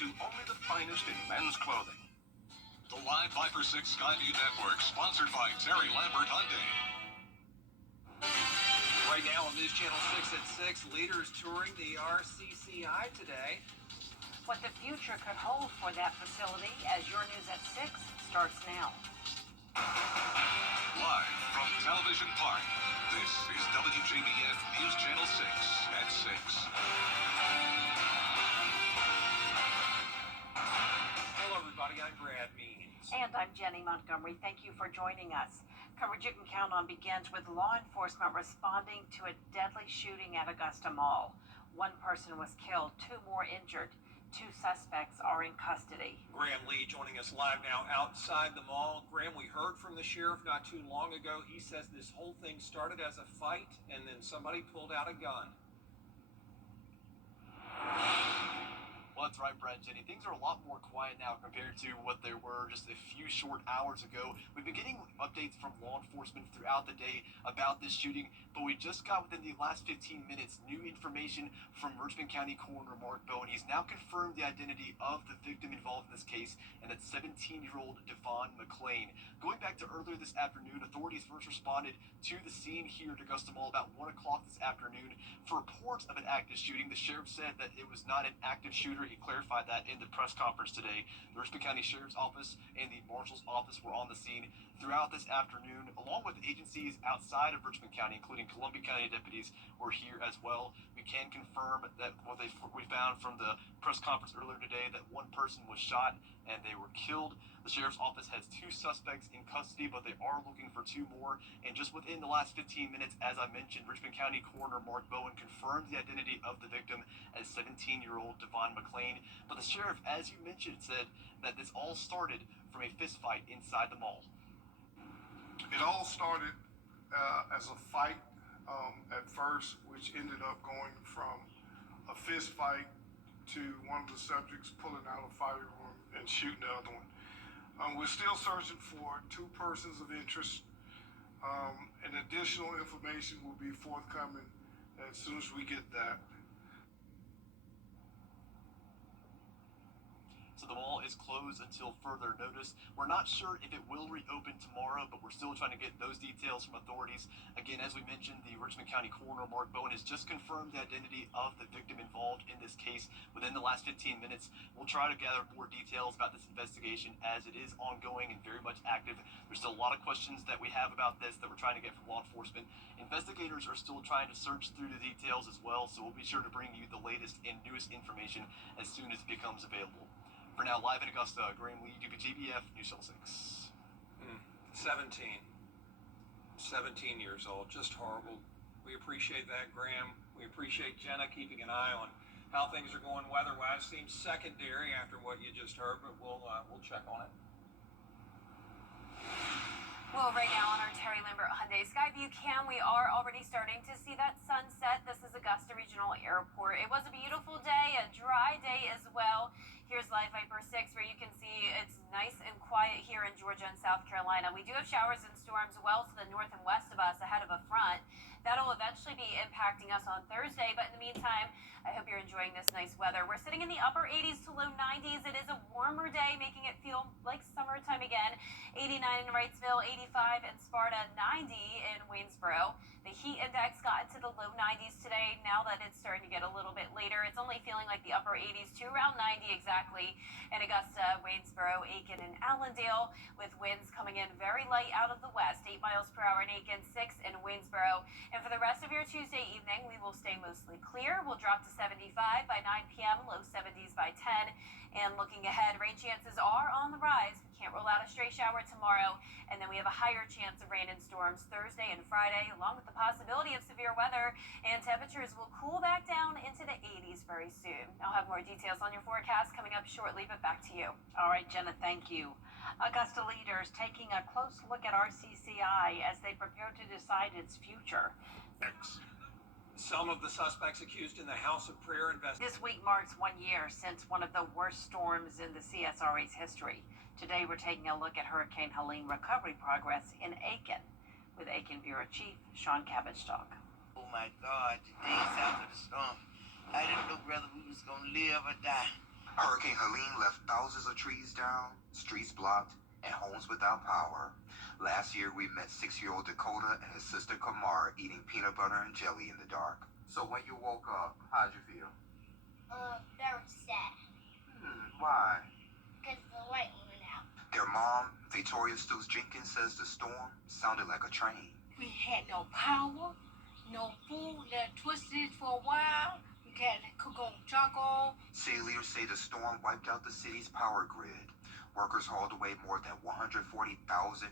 to only the finest in men's clothing. The Live Viper 6 Skyview Network, sponsored by Terry Lambert Hyundai. Right now on News Channel 6 at 6, leaders touring the RCCI today. What the future could hold for that facility as your News at 6 starts now. Live from Television Park, this is WJBF News Channel 6 at 6. Hello everybody, I'm Brad Means. And I'm Jenny Montgomery. Thank you for joining us. Coverage you can count on begins with law enforcement responding to a deadly shooting at Augusta Mall. One person was killed, 2 more injured. 2 suspects are in custody. Graham Lee joining us live now outside the mall. Graham, we heard from the sheriff not too long ago. He says this whole thing started as a fight and then somebody pulled out a gun. Well, that's right, Brad, Jenny. Things are a lot more quiet now compared to what they were just a few short hours ago. We've been getting updates from law enforcement throughout the day about this shooting, but we just got within the last 15 minutes new information from Richmond County Coroner Mark Bowen. He's now confirmed the identity of the victim involved in this case, and that's 17-year-old Devon McClain. Going back to earlier this afternoon, authorities first responded to the scene here at Augusta Mall about 1 o'clock this afternoon for reports of an active shooting. The sheriff said that it was not an active shooter. He clarified that in the press conference today. The Richmond County Sheriff's Office and the Marshal's Office were on the scene throughout this afternoon, along with agencies outside of Richmond County, including Columbia County deputies were here as well. We can confirm that what we found from the press conference earlier today, that one person was shot and they were killed. The Sheriff's Office has 2 suspects in custody, but they are looking for 2 more. And just within the last 15 minutes, as I mentioned, Richmond County Coroner Mark Bowen confirmed the identity of the victim as 17-year-old Devon McClain. But the sheriff, as you mentioned, said that this all started from a fist fight inside the mall. It all started as a fight at first, which ended up going from a fist fight to one of the subjects pulling out a firearm and shooting the other one. We're still searching for 2 persons of interest, and additional information will be forthcoming as soon as we get that. So the mall is closed until further notice. We're not sure if it will reopen tomorrow, but we're still trying to get those details from authorities. Again, as we mentioned, the Richmond County Coroner Mark Bowen has just confirmed the identity of the victim involved in this case within the last 15 minutes. We'll try to gather more details about this investigation as it is ongoing and very much active. There's still a lot of questions that we have about this that we're trying to get from law enforcement. Investigators are still trying to search through the details as well, so we'll be sure to bring you the latest and newest information as soon as it becomes available. For now, live in Augusta, Graham Lee, WJBF, News Channel 6. 17 years old, just horrible. We appreciate that, Graham. We appreciate Jenna keeping an eye on how things are going weather-wise. Seems secondary after what you just heard, but we'll check on it. Well, right now on our Terry Lambert Hyundai Skyview cam, we are already starting to see that sunset. This is Augusta Regional Airport. It was a beautiful day, a dry day as well. Here's Live Viper 6, where you can see it's nice and quiet here in Georgia and South Carolina. We do have showers and storms well to the north and west of us ahead of a front. That'll eventually be impacting us on Thursday, but in the meantime, I hope you're enjoying this nice weather. We're sitting in the upper 80s to low 90s. It is a warmer day, making it feel like summertime again. 89 in Wrightsville, 85 in Sparta, 90 in Waynesboro. The heat index got into the low 90s today. Now that it's starting to get a little bit later, it's only feeling like the upper 80s to around 90 exactly in Augusta, Waynesboro, Aiken, and Allendale, with winds coming in very light out of the west, 8 miles per hour in Aiken, 6 in Waynesboro. And for the rest of your Tuesday evening, we will stay mostly clear. We'll drop to 75 by 9 p.m., low 70s by 10. And looking ahead, rain chances are on the rise. We can't rule out a stray shower tomorrow. And then we have a higher chance of rain and storms Thursday and Friday, along with the possibility of severe weather. And temperatures will cool back down into the 80s very soon. I'll have more details on your forecast coming up shortly, but back to you. All right, Jenna, thank you. Augusta leaders taking a close look at RCCI as they prepare to decide its future. Some of the suspects accused in the House of Prayer investigation. This week marks 1 year since one of the worst storms in the CSRA's history. Today, we're taking a look at Hurricane Helene recovery progress in Aiken with Aiken Bureau Chief Sean Cabbage-Talk. Oh my God, the days after the storm, I didn't know whether we was going to live or die. Hurricane Helene left thousands of trees down, streets blocked, and homes without power. Last year, we met 6-year-old Dakota and his sister Kamar eating peanut butter and jelly in the dark. So when you woke up, how'd you feel? Very sad. Why? Because the light went out. Their mom, Victoria Stills Jenkins, says the storm sounded like a train. We had no power, no food that twisted for a while. We had to cook on charcoal. City leaders say the storm wiped out the city's power grid. Workers hauled away more than 140,000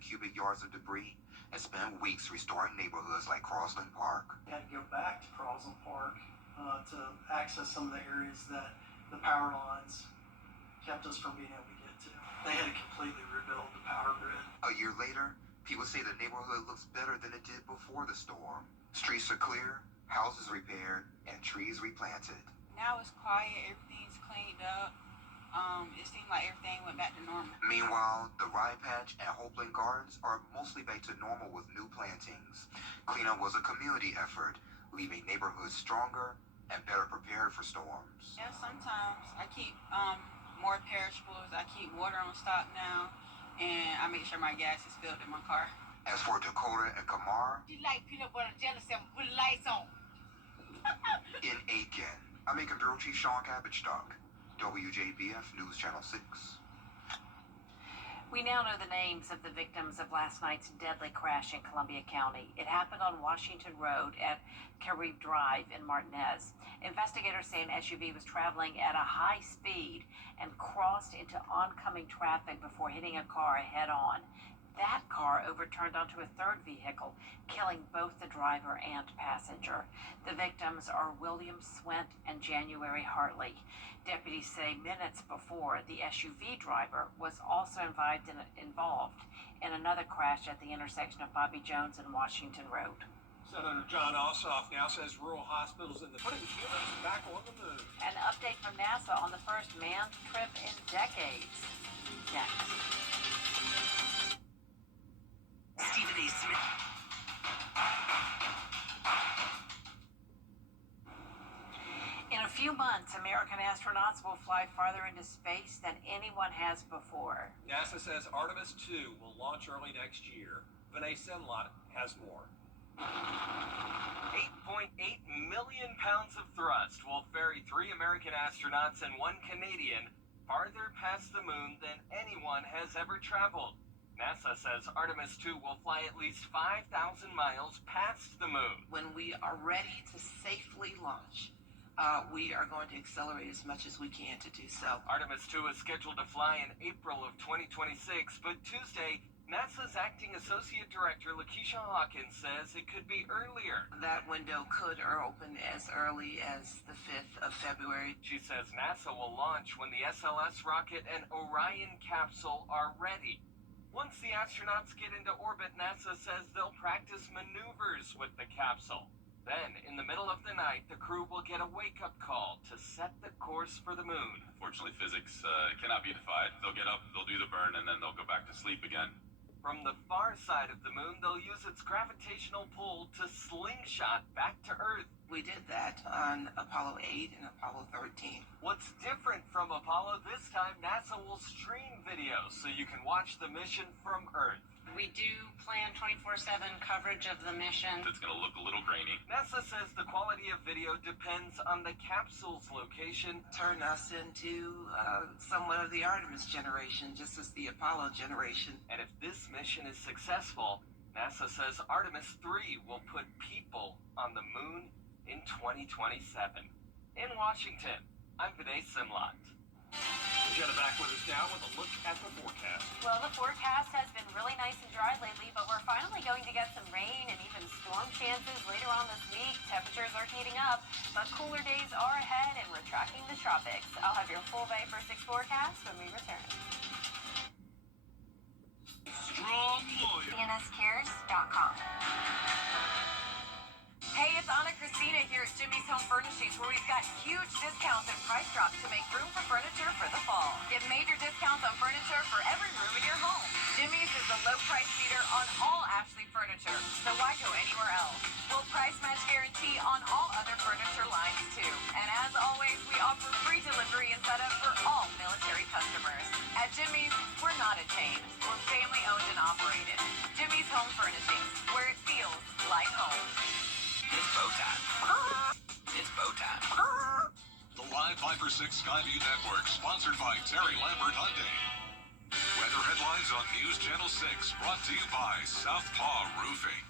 cubic yards of debris and spent weeks restoring neighborhoods like Crossland Park. We had to go back to Crossland Park to access some of the areas that the power lines kept us from being able to get to. They had to completely rebuild the power grid. A year later, people say the neighborhood looks better than it did before the storm. Streets are clear, houses repaired, and trees replanted. Now it's quiet, everything's cleaned up. It seemed like everything went back to normal. Meanwhile, the Rye Patch and Hopeland Gardens are mostly back to normal with new plantings. Cleanup was a community effort, leaving neighborhoods stronger and better prepared for storms. Yeah, sometimes I keep more perishables. I keep water on stock now, and I make sure my gas is filled in my car. As for Dakota and Kamar, She like peanut butter and jelly sandwich with the lights on. in Aiken, I'm Aiken Bureau Chief Sean Cabbage-Stock, WJBF News Channel 6. We now know the names of the victims of last night's deadly crash in Columbia County. It happened on Washington Road at Carib Drive in Martinez. Investigators say an SUV was traveling at a high speed and crossed into oncoming traffic before hitting a car head on. That car overturned onto a third vehicle, killing both the driver and passenger. The victims are William Swint and January Hartley. Deputies say minutes before, the SUV driver was also involved in another crash at the intersection of Bobby Jones and Washington Road. Senator John Ossoff now says rural hospitals in the putting humans back on the moon. An update from NASA on the first manned trip in decades. Next. Stephen A. Smith. In a few months, American astronauts will fly farther into space than anyone has before. NASA says Artemis 2 will launch early next year. Vinay Senlot has more. 8.8 million pounds of thrust will ferry 3 American astronauts and 1 Canadian farther past the moon than anyone has ever traveled. NASA says Artemis 2 will fly at least 5,000 miles past the moon. When we are ready to safely launch, we are going to accelerate as much as we can to do so. Artemis 2 is scheduled to fly in April of 2026, but Tuesday, NASA's acting associate director Lakeisha Hawkins says it could be earlier. That window could open as early as the 5th of February. She says NASA will launch when the SLS rocket and Orion capsule are ready. Once the astronauts get into orbit, NASA says they'll practice maneuvers with the capsule. Then, in the middle of the night, the crew will get a wake-up call to set the course for the moon. Fortunately, physics cannot be defied. They'll get up, they'll do the burn, and then they'll go back to sleep again. From the far side of the moon, they'll use its gravitational pull to slingshot back to Earth. We did that on Apollo 8 and Apollo 13. What's different from Apollo this time, NASA will stream videos so you can watch the mission from Earth. We do plan 24/7 coverage of the mission. It's going to look a little grainy. NASA says the quality of video depends on the capsule's location. Turn us into somewhat of the Artemis generation, just as the Apollo generation. And if this mission is successful, NASA says Artemis 3 will put people on the moon in 2027. In Washington, I'm Vinay Senlot. Jenna back with us now with a look at the forecast. Well, the forecast has been really nice and dry lately, but we're finally going to get some rain and even storm chances later on this week. Temperatures are heating up, but cooler days are ahead and we're tracking the tropics. I'll have your full Bay for 6 forecast when we return. Strong lawyer. CNSCares.com. Hey, it's Anna Christina here at Jimmy's Home Furnishings, where we've got huge discounts and price drops to make room for furniture for the fall. Get major discounts on furniture for every room in your home. Jimmy's is the low price leader on all Ashley furniture, so why go anywhere else? We'll price match guarantee on all other furniture lines too. And as always, we offer free delivery and setup for all not a chain. We're family owned and operated. Jimmy's Home Furnishings, where it feels like home. It's bow time. It's bow time. The live Viper 6 Skyview Network, sponsored by Terry Lambert Hyundai. Weather headlines on News Channel 6, brought to you by Southpaw Roofing.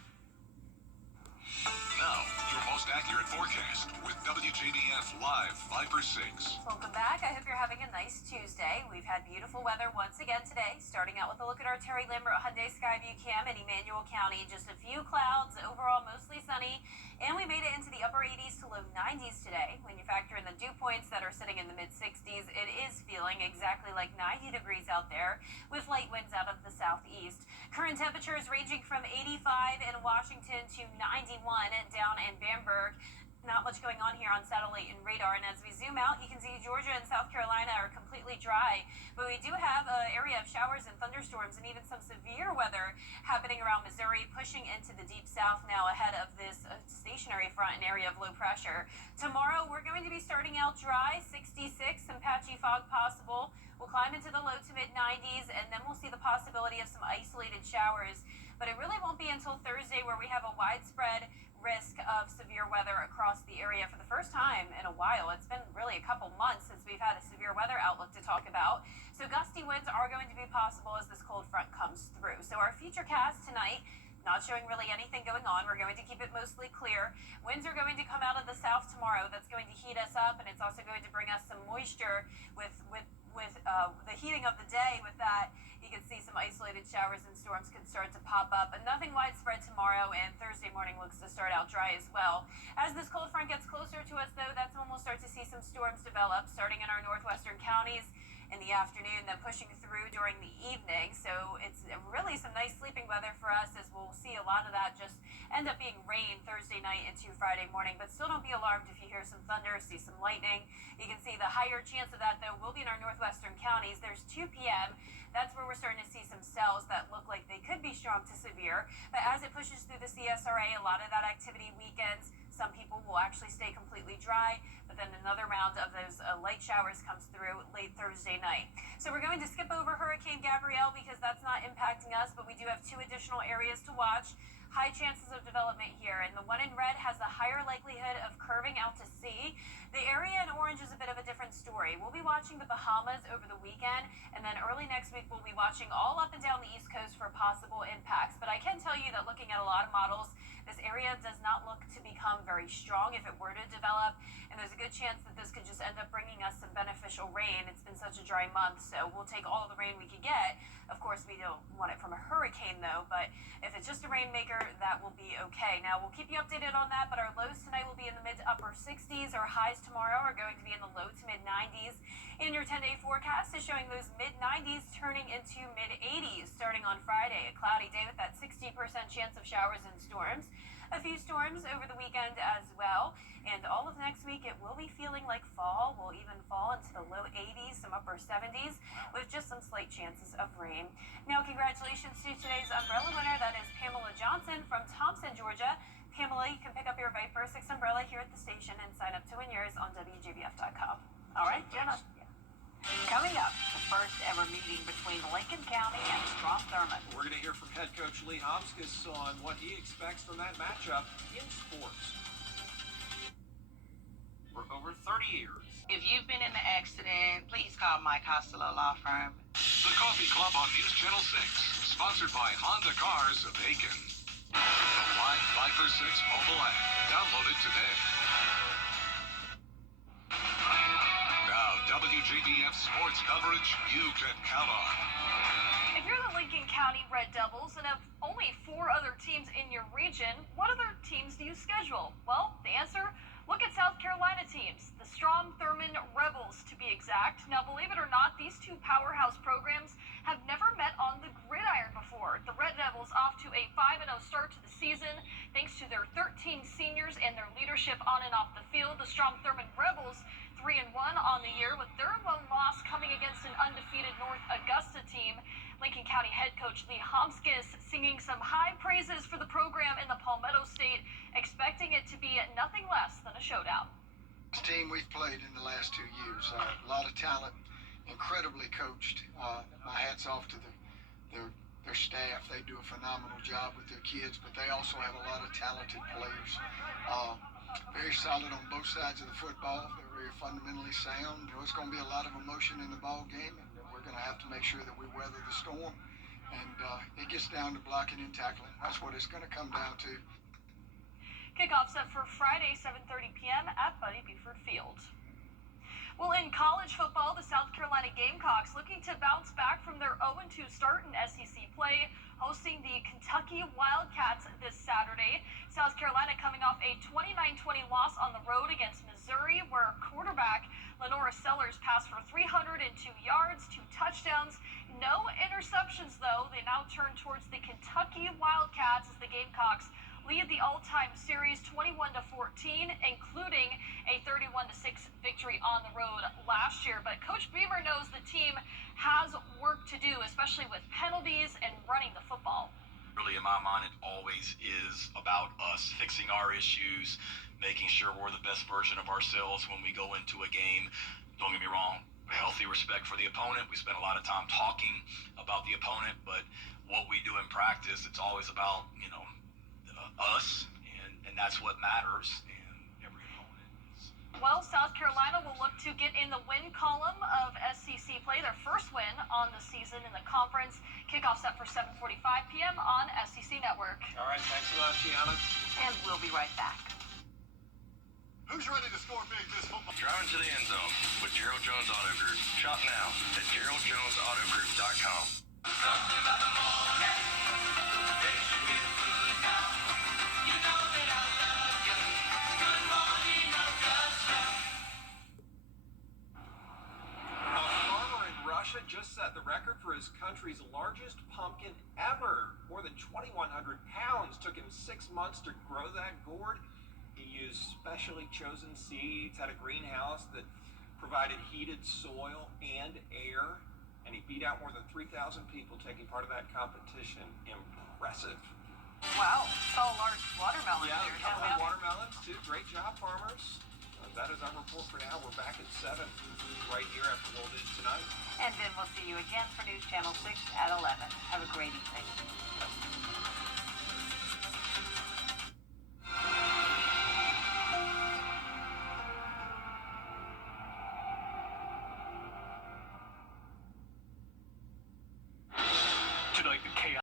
Now, your most accurate forecast with WJBF Live Viper 6. Welcome back. I hope you're having a nice Tuesday. We've had beautiful weather once again today, starting out with a look at our Terry Lambert Hyundai Skyview Cam in Emmanuel County. Just a few clouds, overall mostly sunny, and we made it into the upper 80s to low 90s today. When you factor in the dew points that are sitting in the mid-60s, it is feeling exactly like 90 degrees out there with light winds out of the southeast. Current temperatures ranging from 85 in Washington to 91 down in Bamberg. Not much going on here on satellite and radar, and as we zoom out, you can see Georgia and South Carolina are completely dry, but we do have an area of showers and thunderstorms and even some severe weather happening around Missouri, pushing into the deep south now ahead of this stationary front, an area of low pressure. Tomorrow, we're going to be starting out dry, 66, some patchy fog possible. We'll climb into the low to mid 90s, and then we'll see the possibility of some isolated showers, but it really won't be until Thursday where we have a widespread risk of severe weather across the area for the first time in a while. It's been really a couple months since we've had a severe weather outlook to talk about. So gusty winds are going to be possible as this cold front comes through. So our futurecast tonight, not showing really anything going on. We're going to keep it mostly clear. Winds are going to come out of the south tomorrow. That's going to heat us up, and it's also going to bring us some moisture with the heating of the day. With that, you can see some isolated showers and storms can start to pop up, but nothing widespread tomorrow, and Thursday morning looks to start out dry as well. As this cold front gets closer to us, though, that's when we'll start to see some storms develop, starting in our northwestern counties in the afternoon, then pushing through during the evening. So it's really some nice sleeping weather for us, as we'll see a lot of that just end up being rain Thursday night into Friday morning. But still don't be alarmed if you hear some thunder, see some lightning. You can see the higher chance of that, though, will be in our northwestern counties. There's 2 p.m. That's where we're starting to see some cells that look like they could be strong to severe. But as it pushes through the CSRA, a lot of that activity weakens. Some people will actually stay completely dry, but then another round of those light showers comes through late Thursday night. So we're going to skip over Hurricane Gabrielle because that's not impacting us, but we do have 2 additional areas to watch. High chances of development here, and the one in red has the higher likelihood of curving out to sea. The area in orange is a bit of a different story. We'll be watching the Bahamas over the weekend, and then early next week we'll be watching all up and down the East Coast for possible impacts. But I can tell you that looking at a lot of models, this area does not look to become very strong if it were to develop, and there's a good chance that this could just end up bringing us some beneficial rain. It's been such a dry month, so we'll take all the rain we could get. Of course, we don't want it from a hurricane, though, but if it's just a rainmaker, that will be okay. Now, we'll keep you updated on that, but our lows tonight will be in the mid to upper 60s. Our highs tomorrow are going to be in the low to mid 90s. And your 10-day forecast is showing those mid 90s turning into mid 80s starting on Friday. A cloudy day with that 60% chance of showers and storms. A few storms over the weekend as well. And all of next week, it will be feeling like fall. We'll even fall into the low 80s, some upper 70s, with just some slight chances of rain. Now, congratulations to today's umbrella winner. That is Pamela Johnson from Thompson, Georgia. Pamela, you can pick up your Viper 6 umbrella here at the station and sign up to win yours on WJBF.com. All right, Jenna. Yeah. Coming up, the first ever meeting between Lincoln County and Strom Thurmond. We're going to hear from head coach Lee Homskis on what he expects from that matchup in sports. For over 30 years. If you've been in an accident, please call Mike Hostler Law Firm. The Coffee Club on News Channel 6, sponsored by Honda Cars of Aiken. The live Viper 6 mobile app. Download it today. Now, WJBF sports coverage you can count on. If you're the Lincoln County Red Devils and have only 4 other teams in your region, what other teams do you schedule? Well, the answer: look at South Carolina teams, the Strom Thurmond Rebels to be exact. Now, believe it or not, these 2 powerhouse programs have never met on the gridiron before. The Red Devils off to a 5-0 start to the season thanks to their 13 seniors and their leadership on and off the field. The Strom Thurmond Rebels 3-1 on the year, with their lone loss coming against an undefeated North Augusta team. Lincoln County head coach Lee Homskis singing some high praises for the program in the Palmetto State, expecting it to be nothing less than a showdown. This team we've played in the last 2 years, a lot of talent incredibly coached. My hat's off to their staff. They do a phenomenal job with their kids, but they also have a lot of talented players. Very solid on both sides of the football. They're very fundamentally sound. It's going to be a lot of emotion in the ball game, and we're going to have to make sure that we weather the storm. And it gets down to blocking and tackling. That's what it's going to come down to. Kickoff set for Friday, 7:30 p.m. at Buddy Buford Field. Well, in college football, the South Carolina Gamecocks looking to bounce back from their 0-2 start in SEC play, hosting the Kentucky Wildcats this Saturday. South Carolina coming off a 29-20 loss on the road against Missouri, where quarterback Lenora Sellers passed for 302 yards, 2 touchdowns, no interceptions though. They now turn towards the Kentucky Wildcats as the Gamecocks lead the all-time series 21-14, including a 31-6 victory on the road last year. But Coach Beamer knows the team has work to do, especially with penalties and running the football. Really, in my mind, it always is about us fixing our issues, making sure we're the best version of ourselves when we go into a game. Don't get me wrong, healthy respect for the opponent. We spend a lot of time talking about the opponent, but what we do in practice, it's always about, us, and that's what matters. And every opponent is... Well, South Carolina will look to get in the win column of SEC play, their first win on the season in the conference. Kickoff set for 7:45 p.m. on SEC Network. All right, thanks a lot, Gianna. And we'll be right back. Who's ready to score big this football? Driving to the end zone with Gerald Jones Auto Group. Shop now at GeraldJonesAutoGroup.com. Something about the morning. Takes you with food now. You know that I love you. Good morning, Augusta. A farmer in Russia just set the record for his country's largest pumpkin ever. More than 2,100 pounds. Took him 6 months to grow that gourd. He used specially chosen seeds, had a greenhouse that provided heated soil and air, and he beat out more than 3,000 people taking part of that competition. Impressive. Wow, saw a large watermelon Yeah, there. a couple of watermelons too. Great job, farmers. That is our report for now. We're back at 7 right here after World News Tonight. And then we'll see you again for News Channel 6 at 11. Have a great evening.